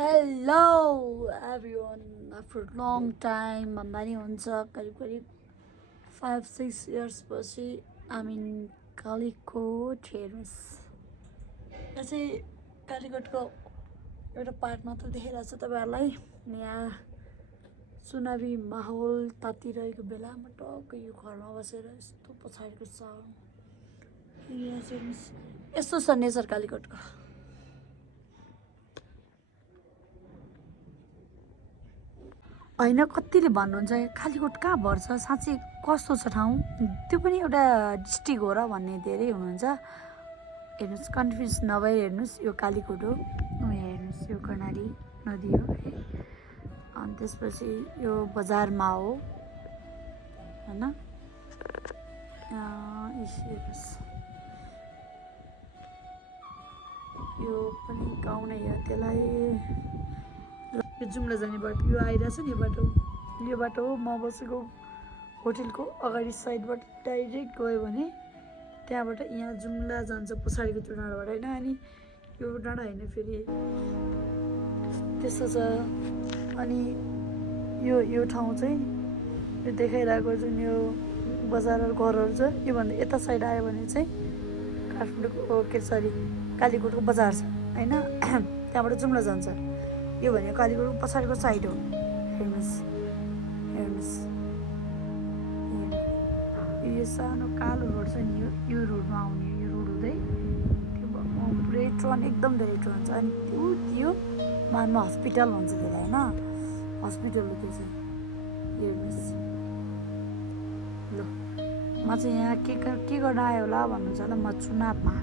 Hello everyone. After long time भन्दा नि हुन्छ करिब 5-6 years पछि I'm in कालीकोट हेर्नुस्। यो चाहिँ कालीकोटको एउटा पार्ट मात्र देखाइरहेको छ तपाईहरुलाई। यहाँ सुनामी माहौल तातिरहेको बेलामा टक्क यो घरमा बसेर यस्तो पछाडिको साउन्ड यहाँ चाहिँ यस्तो छ नेचर कालीकोटको। हैन कतिले भन्नुहुन्छ कालीकोट कहाँ पर्छ साँच्चै कस्तो छ ठाउँ त्यो पनि एउटा डिस्ट्रिक्ट हो र भन्ने धेरै हुनुहुन्छ। हेर्नुस् कन्फ्युज नभई हेर्नुस् यो कालीकोट हो। हेर्नुस् यो कर्णाली नदी हो है। अनि त्यसपछि यो बजारमा हो हैन। हेर्नुस् यो पनि गाउँ नै हो। त्यसलाई यो जुम्ला जाने बाटो यो आइरहेछ नि यो बाटो हो। म बसेको होटलको अगाडि साइडबाट डाइरेक्ट गयो भने त्यहाँबाट यहाँ जुम्ला जान्छ पछाडिको त्यो डाँडाबाट हैन। अनि यो डाँडा हैन फेरि त्यस्तो छ। अनि यो ठाउँ चाहिँ यो देखाइरहेको जुन यो बजारहरु घरहरु छ यो भन्दा यता साइड आयो भने चाहिँ काठमाडौँको कालीकोटको बजार छ हैन। त्यहाँबाट जुम्ला जान्छ। यो भनेको कालीकोटको पछाडिको साइड हो। हेर्नुस् यो सानो कालो रोड छ नि यो रोडमा आउने यो रोड हुँदै त्यो पुरै ट्रन एकदम धेरै ट्रन छ। अनि त्यो मानमा हस्पिटल भन्छ त्यसलाई हैन। हस्पिटल हो त्यो चाहिँ। हेर्नुस् ल म चाहिँ यहाँ के गर्न आयो होला भन्नुहुन्छ होला। म चुनावमा